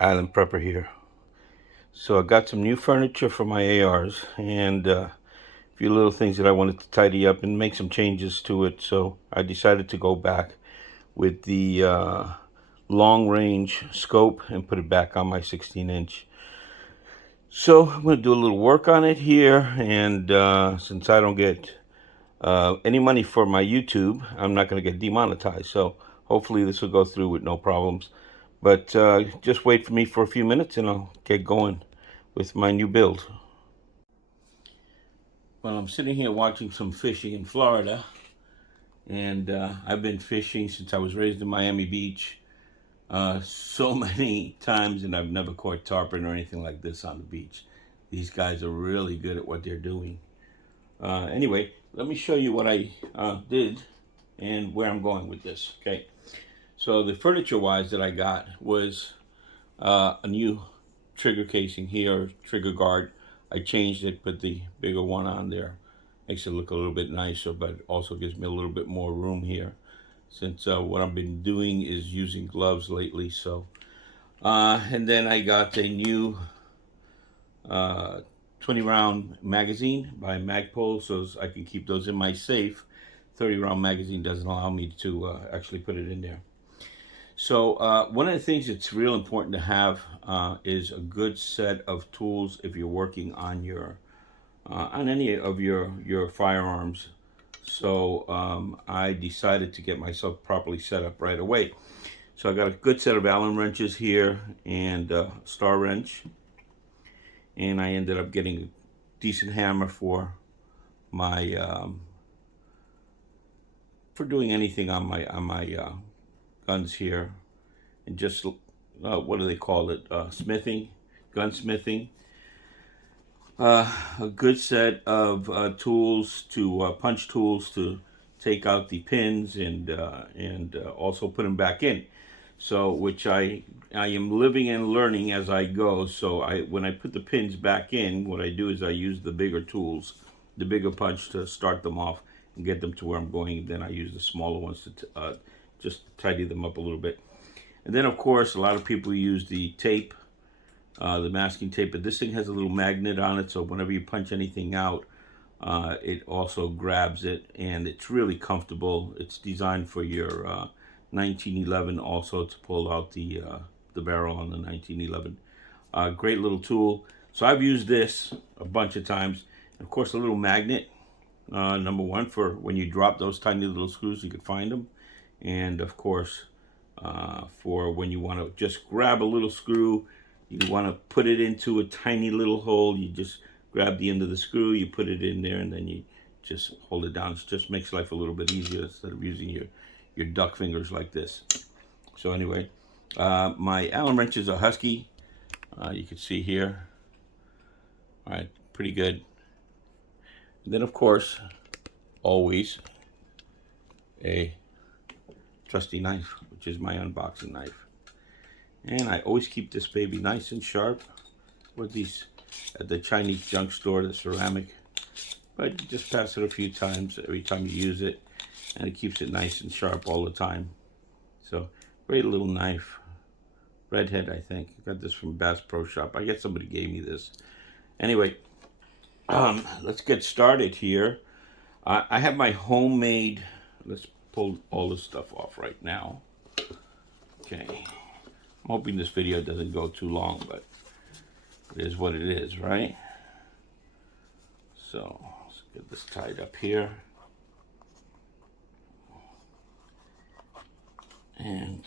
Island Prepper here. So I got some new furniture for my ARs and a few little things that I wanted to tidy up and make some changes to it. So I decided to go back with the long range scope and put it back on my 16-inch. So I'm going to do a little work on it here, and since I don't get any money for my YouTube, I'm not going to get demonetized. So hopefully this will go through with no problems. But just wait for me for a few minutes and I'll get going with my new build. Well, I'm sitting here watching some fishing in Florida, and I've been fishing since I was raised in Miami Beach so many times, and I've never caught tarpon or anything like this on the beach. These guys are really good at what they're doing. Anyway, let me show you what I did and where I'm going with this. Okay, so the furniture-wise that I got was a new trigger casing here, trigger guard. I changed it, put the bigger one on there. Makes it look a little bit nicer, but also gives me a little bit more room here, since what I've been doing is using gloves lately. So, and then I got a new 20 round magazine by Magpul, so I can keep those in my safe. 30 round magazine doesn't allow me to actually put it in there. So one of the things that's real important to have is a good set of tools if you're working on your on any of your firearms. So I decided to get myself properly set up right away. So I got a good set of Allen wrenches here and a star wrench, and I ended up getting a decent hammer for my for doing anything on my guns here, and just what do they call it? Smithing, gunsmithing. A good set of tools to punch tools to take out the pins and also put them back in. So which I am living and learning as I go. So when I put the pins back in, what I do is I use the bigger tools, the bigger punch to start them off and get them to where I'm going. Then I use the smaller ones to just tidy them up a little bit. And then, of course, a lot of people use the tape, the masking tape, but this thing has a little magnet on it, so whenever you punch anything out, it also grabs it, and it's really comfortable. It's designed for your 1911 also, to pull out the barrel on the 1911. Great little tool. So I've used this a bunch of times. And of course, a little magnet, number one, for when you drop those tiny little screws, you can find them. And of course, for when you want to just grab a little screw, you want to put it into a tiny little hole, you just grab the end of the screw, you put it in there, and then you just hold it down. It just makes life a little bit easier instead of using your duck fingers like this. So anyway, my Allen wrenches are Husky. You can see here. All right, pretty good. And then of course, always a trusty knife, which is my unboxing knife. And I always keep this baby nice and sharp. With these at the Chinese junk store, the ceramic. But you just pass it a few times every time you use it, and it keeps it nice and sharp all the time. So great little knife. Redhead, I think. I got this from Bass Pro Shop. I guess somebody gave me this. Anyway, let's get started here. I have my homemade. Let's pull all this stuff off right now. Okay. I'm hoping this video doesn't go too long, but it is what it is, right? So let's get this tied up here. And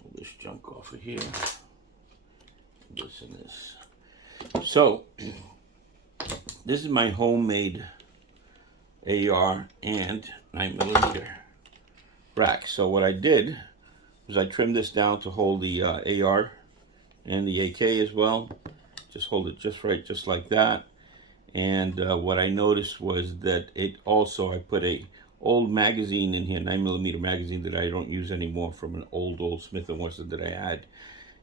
pull this junk off of here. This and this. So this is my homemade AR and 9mm rack. So what I did was I trimmed this down to hold the AR and the AK as well. Just hold it just right, just like that. And what I noticed was that it also, I put a old magazine in here, 9mm magazine that I don't use anymore, from an old Smith & Wesson that I had.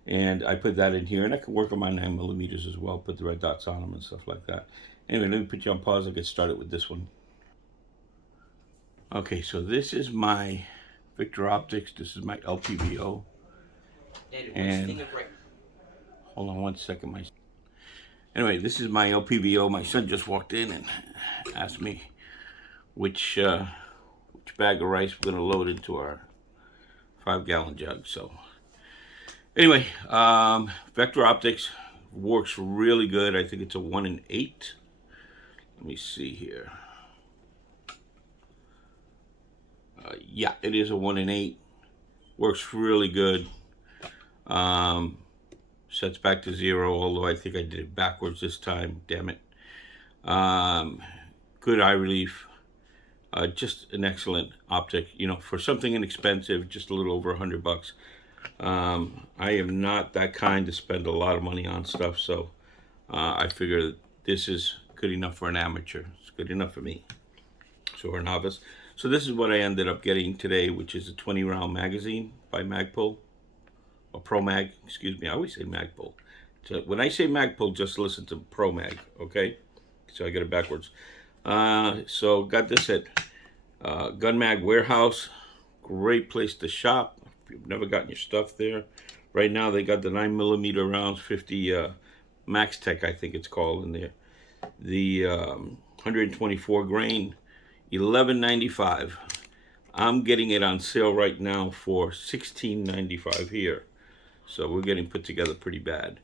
And I put that in here, and I can work on my 9mm as well, put the red dots on them and stuff like that. Anyway, let me put you on pause. I'll get started with this one. Okay, so this is my Victor Optics. This is my LPVO. And hold on one second, anyway, this is my LPVO. My son just walked in and asked me which bag of rice we're gonna load into our 5-gallon jug. So anyway, Vector Optics works really good. I think it's a 1 in 8. Let me see here. Yeah, it is a 1 in 8. Works really good. Sets back to 0, although I think I did it backwards this time. Damn it. Good eye relief. Just an excellent optic. You know, for something inexpensive, just a little over $100. I am not that kind to spend a lot of money on stuff, so I figure that this is good enough for an amateur. It's good enough for me. So we're a novice. So this is what I ended up getting today, which is a 20-round magazine by Magpul, or ProMag, excuse me. I always say Magpul. So when I say Magpul, just listen to ProMag, okay? So I get it backwards. So got this at Gun Mag Warehouse. Great place to shop. If you've never gotten your stuff there, right now they got the 9mm rounds, 50 Max Tech, I think it's called, in there. The 124 grain, $11.95. I'm getting it on sale right now for $16.95 here. So we're getting put together pretty bad.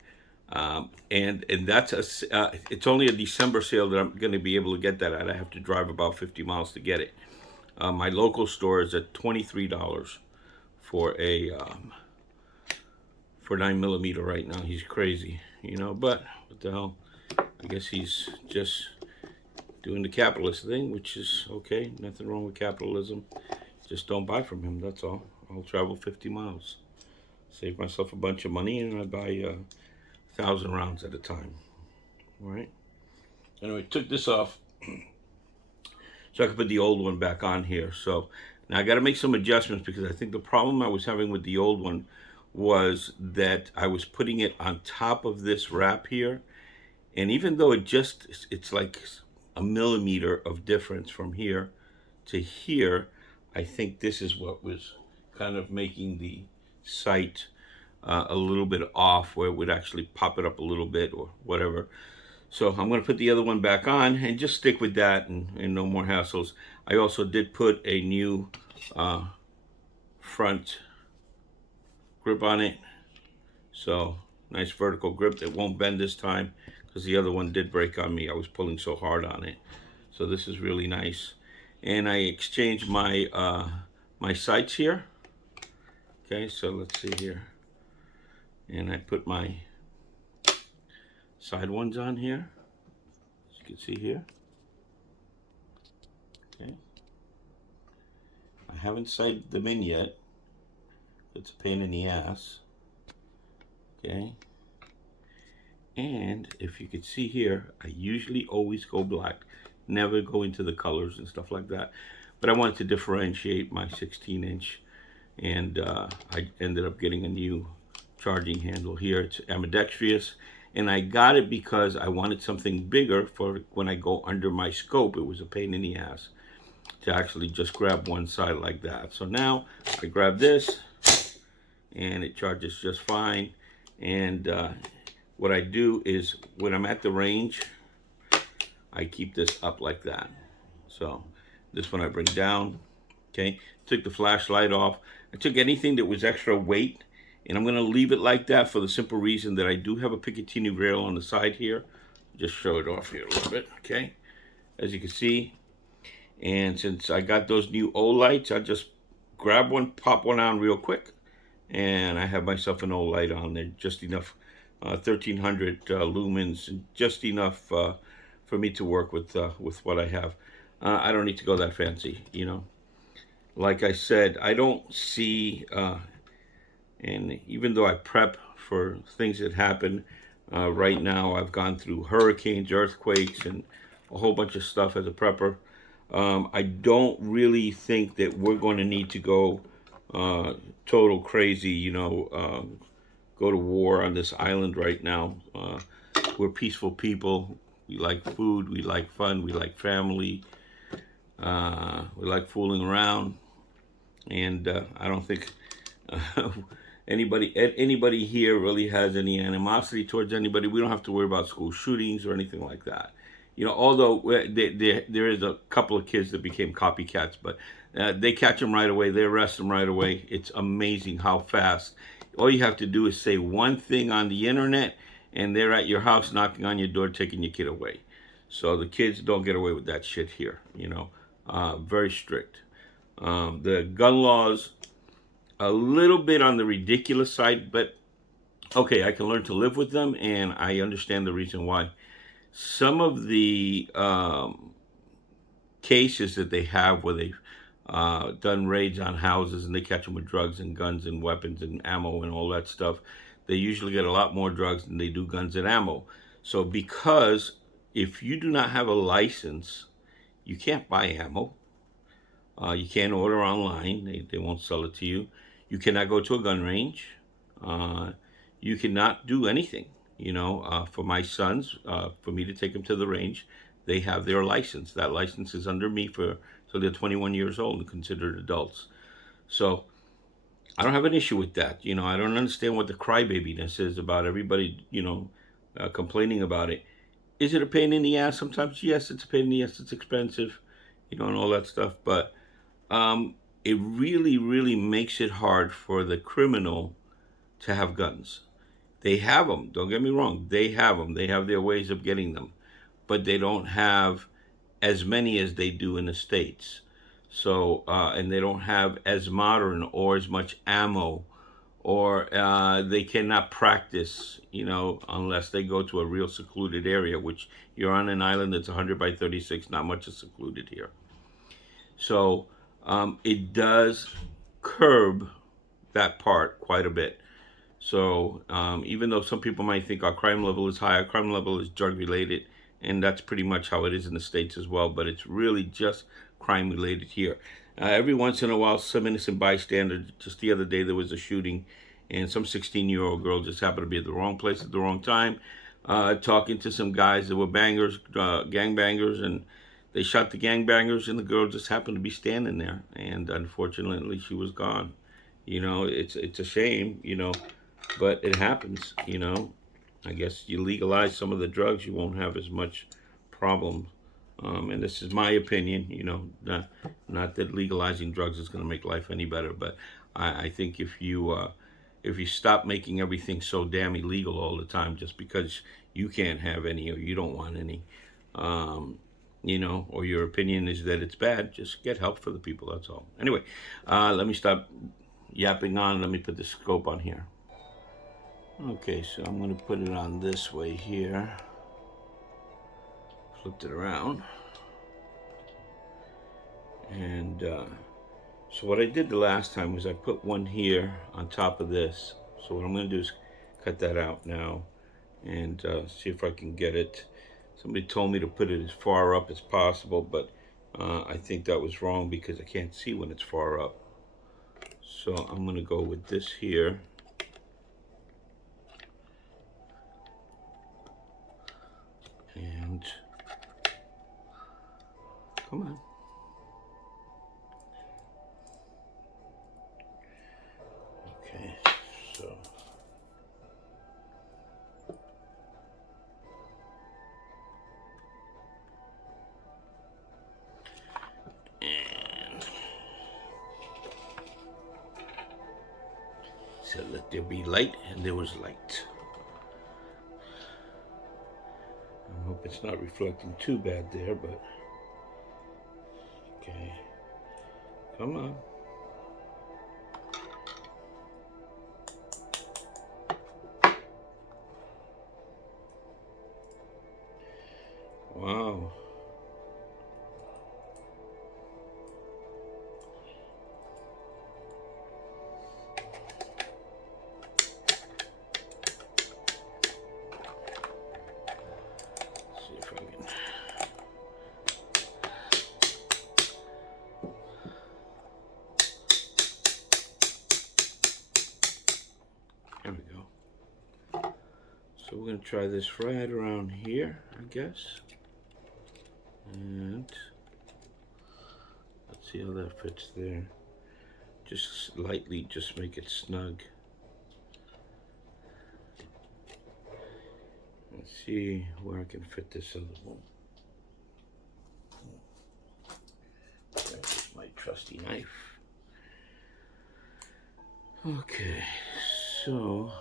And that's it's only a December sale that I'm going to be able to get that at. I have to drive about 50 miles to get it. My local store is at $23 for a for 9mm right now. He's crazy, you know, but what the hell? I guess he's just doing the capitalist thing, which is okay. Nothing wrong with capitalism. Just don't buy from him, that's all. I'll travel 50 miles. Save myself a bunch of money, and I buy 1,000 rounds at a time. All right? Anyway, took this off so I could put the old one back on here. So now I got to make some adjustments, because I think the problem I was having with the old one was that I was putting it on top of this wrap here. And even though it's like a millimeter of difference from here to here, I think this is what was kind of making the sight a little bit off, where it would actually pop it up a little bit or whatever. So I'm going to put the other one back on and just stick with that, and no more hassles. I also did put a new front grip on it. So nice vertical grip that won't bend this time, because the other one did break on me. I was pulling so hard on it. So this is really nice. And I exchanged my my sights here. Okay, so let's see here. And I put my side ones on here, as you can see here. Okay. I haven't sighted them in yet. It's a pain in the ass. Okay. And if you could see here, I usually always go black, never go into the colors and stuff like that. But I wanted to differentiate my 16-inch, and I ended up getting a new charging handle here. It's ambidextrous, and I got it because I wanted something bigger for when I go under my scope. It was a pain in the ass to actually just grab one side like that. So now I grab this, and it charges just fine. And what I do is, when I'm at the range, I keep this up like that. So this one I bring down. Okay, took the flashlight off. I took anything that was extra weight, and I'm going to leave it like that for the simple reason that I do have a Picatinny rail on the side here. Just show it off here a little bit, okay? As you can see, and since I got those new Olights, I just grab one, pop one on real quick, and I have myself an Olight on there, just enough, 1300 lumens, and just enough for me to work with what I have. I don't need to go that fancy, you know. Like I said, I don't see, and even though I prep for things that happen, right now I've gone through hurricanes, earthquakes, and a whole bunch of stuff as a prepper. I don't really think that we're going to need to go total crazy, you know, go to war on this island right now. We're peaceful people. We like food, we like fun, we like family, we like fooling around. and I don't think uh, anybody here really has any animosity towards anybody. We don't have to worry about school shootings or anything like that. Although there is a couple of kids that became copycats, but they catch them right away. They arrest them right away. It's amazing how fast. All you have to do is say one thing on the internet, and they're at your house knocking on your door, taking your kid away. So the kids don't get away with that shit here. Very strict. The gun laws a little bit on the ridiculous side, but okay, I can learn to live with them, and I understand the reason why. Some of the cases that they have where they've done raids on houses and they catch them with drugs and guns and weapons and ammo and all that stuff, they usually get a lot more drugs than they do guns and ammo. So, because if you do not have a license, you can't buy ammo. You can't order online, they won't sell it to you. You cannot go to a gun range. You cannot do anything. For my sons, for me to take them to the range, they have their license. That license is under me so they're 21 years old and considered adults. So I don't have an issue with that. I don't understand what the crybabiness is about everybody, complaining about it. Is it a pain in the ass sometimes? Yes, it's a pain in the ass. It's expensive, and all that stuff. But it really, really makes it hard for the criminal to have guns. They have them. Don't get me wrong. They have them. They have their ways of getting them, but they don't have as many as they do in the States. So, and they don't have as modern or as much ammo, or they cannot practice, unless they go to a real secluded area, which you're on an island that's 100 by 36, not much is secluded here. So, it does curb that part quite a bit. So even though some people might think our crime level is high, our crime level is drug related, and that's pretty much how it is in the States as well. But it's really just crime related here. Every once in a while, some innocent bystander. Just the other day, there was a shooting, and some 16-year-old girl just happened to be at the wrong place at the wrong time, talking to some guys that were bangers, gangbangers, and they shot the gangbangers, and the girl just happened to be standing there, and unfortunately, she was gone. It's a shame, but it happens. I guess you legalize some of the drugs, you won't have as much problem. And this is my opinion, not that legalizing drugs is going to make life any better, but I think if you stop making everything so damn illegal all the time just because you can't have any or you don't want any, or your opinion is that it's bad, just get help for the people. That's all. Anyway, let me stop yapping on. Let me put the scope on here. Okay, so I'm going to put it on this way here. Flipped it around. And so what I did the last time was I put one here on top of this. So what I'm going to do is cut that out now and see if I can get it. Somebody told me to put it as far up as possible, but I think that was wrong because I can't see when it's far up. So I'm going to go with this here. And come on. Okay, so and so let there be light, and there was light. I hope it's not reflecting too bad there, but okay. Come on. Wow. See if I can. There we go. So we're going to try this right around here, I guess. And let's see how that fits there. Just lightly, just make it snug. Let's see where I can fit this other one. There's my trusty knife. Okay, so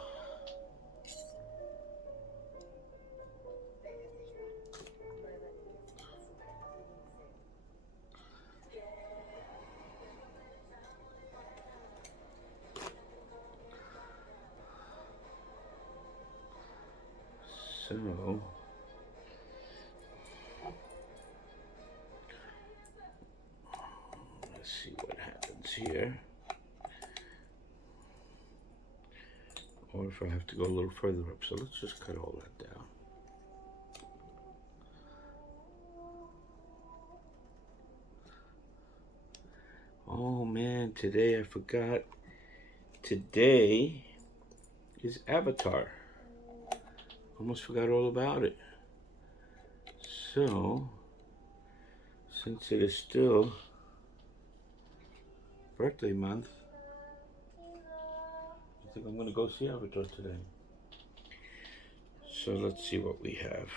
let's see what happens here. Or if I have to go a little further up. So let's just cut all that down. Oh man, today I forgot. Today is Avatar. Almost forgot all about it. So, since it is still birthday month, I think I'm gonna go see Avatar today. So let's see what we have.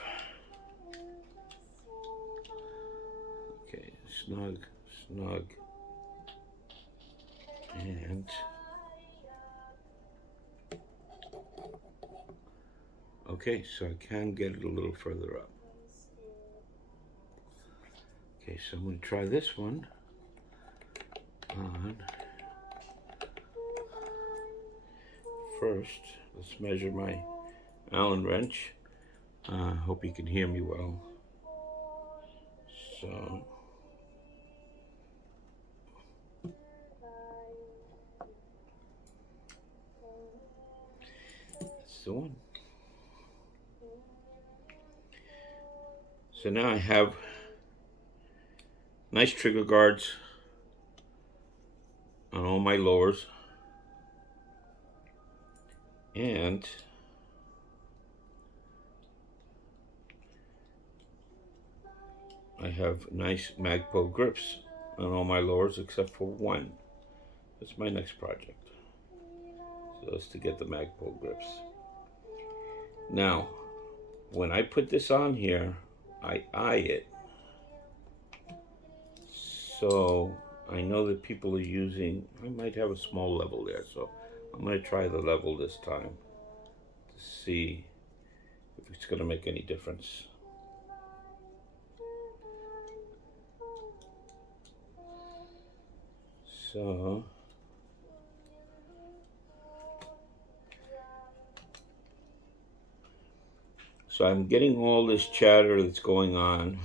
Okay, snug, snug, and okay, so I can get it a little further up. Okay, so I'm going to try this one on. First, let's measure my Allen wrench. Hope you can hear me well. So, that's the one. So now I have nice trigger guards on all my lowers, and I have nice Magpul grips on all my lowers except for one. That's my next project. So that's to get the Magpul grips. Now, when I put this on here, I eye it. So I know that people are using, I might have a small level there, so I'm going to try the level this time to see if it's going to make any difference. So I'm getting all this chatter that's going on,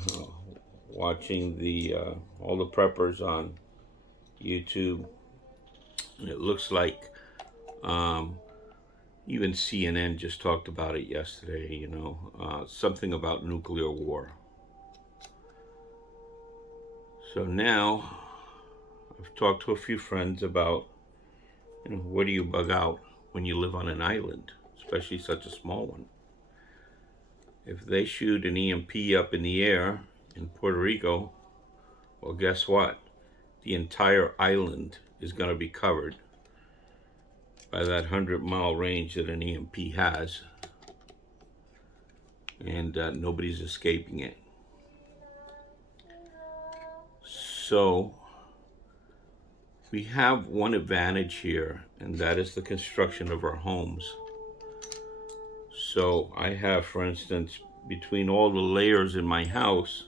watching the all the preppers on YouTube, and it looks like even CNN just talked about it yesterday. You know, something about nuclear war. So now I've talked to a few friends about, you know, where do you bug out when you live on an island, especially such a small one? If they shoot an EMP up in the air in Puerto Rico, well, guess what? The entire island is going to be covered by that 100-mile range that an EMP has, and nobody's escaping it. So we have one advantage here, and that is the construction of our homes. So I have, for instance, between all the layers in my house,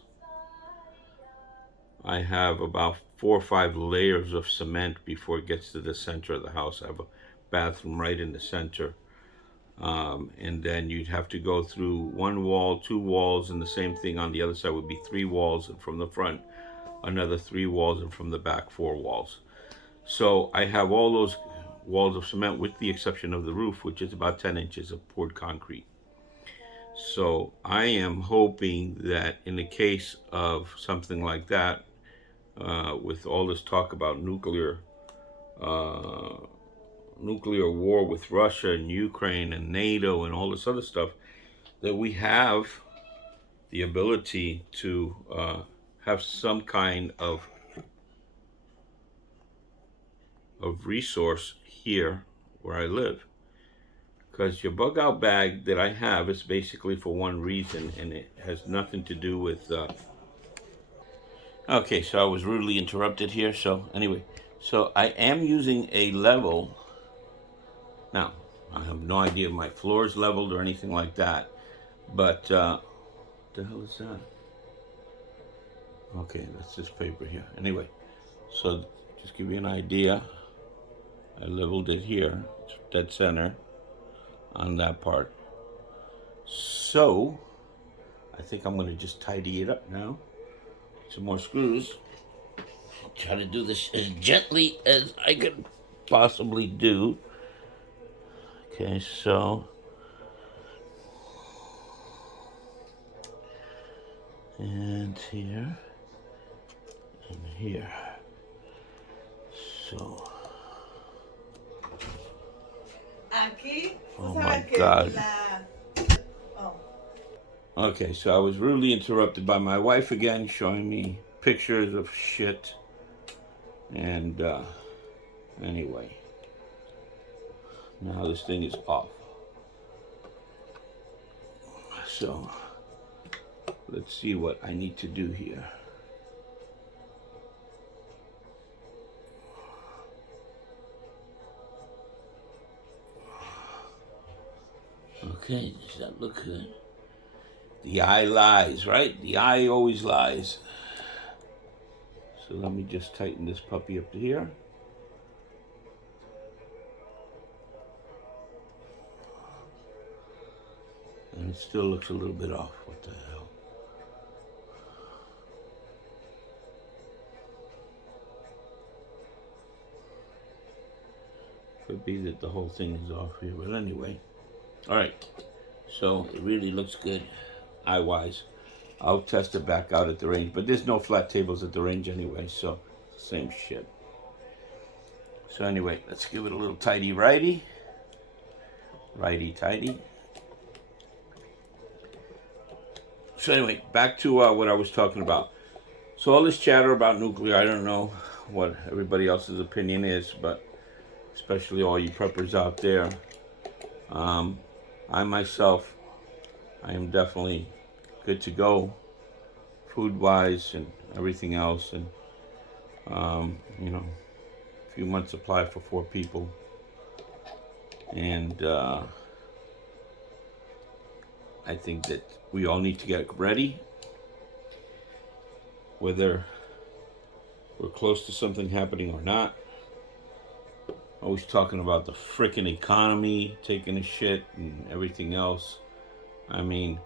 I have about 4 or 5 layers of cement before it gets to the center of the house. I have a bathroom right in the center. And then you'd have to go through 1 wall, 2 walls, and the same thing on the other side would be 3 walls, and from the front, another 3 walls, and from the back, 4 walls. So I have all those walls of cement with the exception of the roof, which is about 10 inches of poured concrete. So I am hoping that in the case of something like that, with all this talk about nuclear war with Russia and Ukraine and NATO and all this other stuff, that we have the ability to have some kind of of resource here where I live. Because your bug out bag that I have is basically for one reason, and it has nothing to do with. Okay, so I was rudely interrupted here. So, anyway, so I am using a level. Now, I have no idea if my floor is leveled or anything like that. But, what the hell is that? Okay, that's this paper here. Anyway, so just give you an idea. I leveled it here, it's dead center on that part. So, I think I'm going to just tidy it up now. Some more screws. I'll try to do this as gently as I can possibly do. Okay, so. And here. And here. So. Oh my God. Okay, so I was rudely interrupted by my wife again, showing me pictures of shit. And anyway, now this thing is off. So let's see what I need to do here. Okay, does that look good? The eye lies, right? The eye always lies. So let me just tighten this puppy up to here. And it still looks a little bit off. What the hell? Could be that the whole thing is off here, but anyway. All right. So it really looks good, eye-wise. I'll test it back out at the range, but there's no flat tables at the range anyway, so same shit. So anyway, let's give it a little tighty-righty. Righty-tighty. So anyway, back to what I was talking about. So all this chatter about nuclear, I don't know what everybody else's opinion is, but especially all you preppers out there. I myself, I am definitely good to go, food-wise and everything else, and you know, a few months supply for 4 people, and I think that we all need to get ready, whether we're close to something happening or not. Always talking about the frickin' economy taking a shit and everything else. I mean,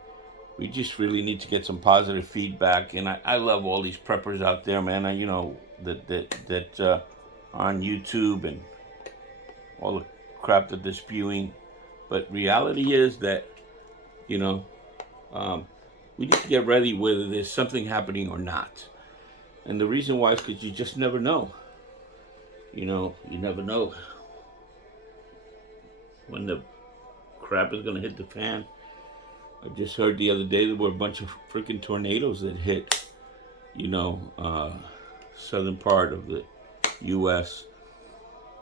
we just really need to get some positive feedback, and I love all these preppers out there, man. You know, that are on YouTube and all the crap that they're spewing. But reality is that, you know, we need to get ready whether there's something happening or not. And the reason why is because you just never know. You know, you never know when the crap is going to hit the fan. I just heard the other day there were a bunch of freaking tornadoes that hit, you know, southern part of the U.S.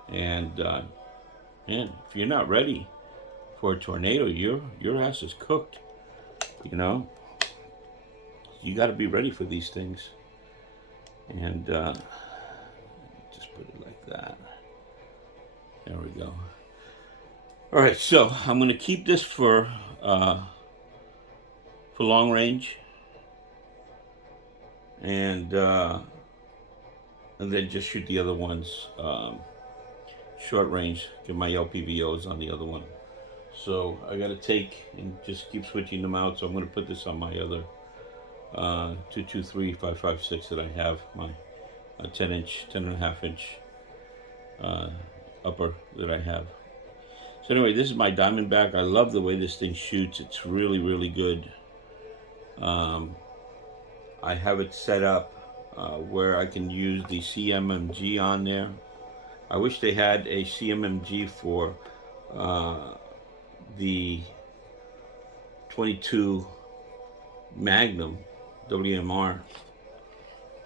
And, man, if you're not ready for a tornado, your ass is cooked, you know. You got to be ready for these things. And just put it like that. There we go. All right, so I'm going to keep this for long range, and then just shoot the other ones short range. Get my LPVOs on the other one. So I got to take and just keep switching them out. So I'm going to put this on my other 223 556 that I have, my 10.5 inch upper that I have. So anyway, this is my Diamondback. I love the way this thing shoots. It's really, really good. I have it set up where I can use the CMMG on there. I wish they had a CMMG for the 22 Magnum WMR,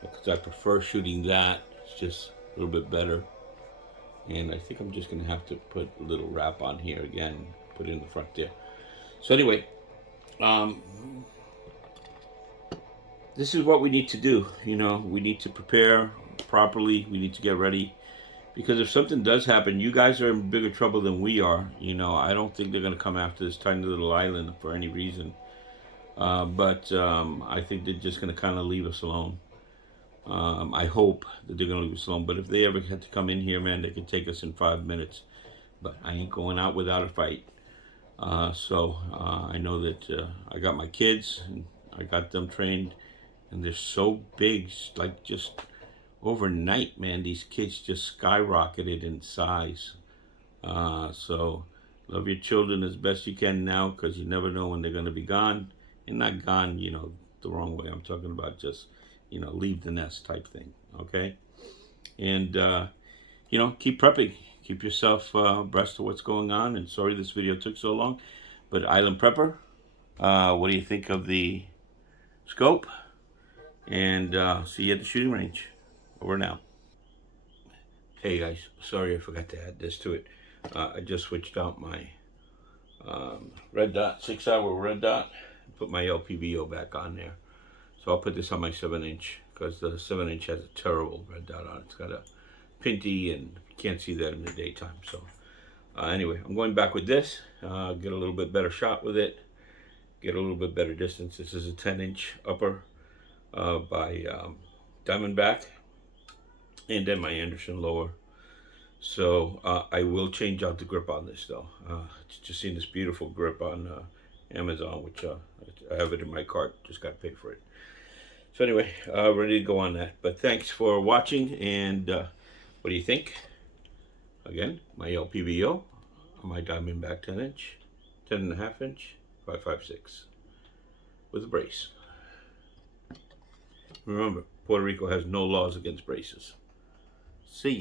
because I prefer shooting that. It's just a little bit better. And I think I'm just gonna have to put a little wrap on here again, put it in the front there. So anyway, um, this is what we need to do. You know, we need to prepare properly. We need to get ready because if something does happen, you guys are in bigger trouble than we are. You know, I don't think they're gonna come after this tiny little island for any reason. But I think they're just gonna kind of leave us alone. I hope that they're gonna leave us alone. But if they ever had to come in here, man, they can take us in 5 minutes. But I ain't going out without a fight. So I know that I got my kids and I got them trained, and they're so big, like just overnight, man. These kids just skyrocketed in size. So love your children as best you can now, because you never know when they're gonna be gone, and not gone, you know, the wrong way. I'm talking about just, you know, leave the nest type thing. Okay, and you know, keep prepping. Keep yourself abreast of what's going on. And sorry this video took so long, but Island Prepper, what do you think of the scope? And see you at the shooting range. Over now. Hey guys, sorry I forgot to add this to it. I just switched out my red dot, 6-hour red dot, put my LPVO back on there. So I'll put this on my 7-inch because the 7-inch has a terrible red dot on it. It's got a pinty and you can't see that in the daytime. So anyway, I'm going back with this, get a little bit better shot with it, get a little bit better distance. This is a 10-inch upper by Diamondback, and then my Anderson lower. So I will change out the grip on this though. Just seen this beautiful grip on Amazon, which I have it in my cart, just got to pay for it. So anyway, ready to go on that. But thanks for watching, and what do you think? Again, my LPVO, my Diamondback 10-inch, 10.5-inch, 5.56 with a brace. Remember, Puerto Rico has no laws against braces. See ya.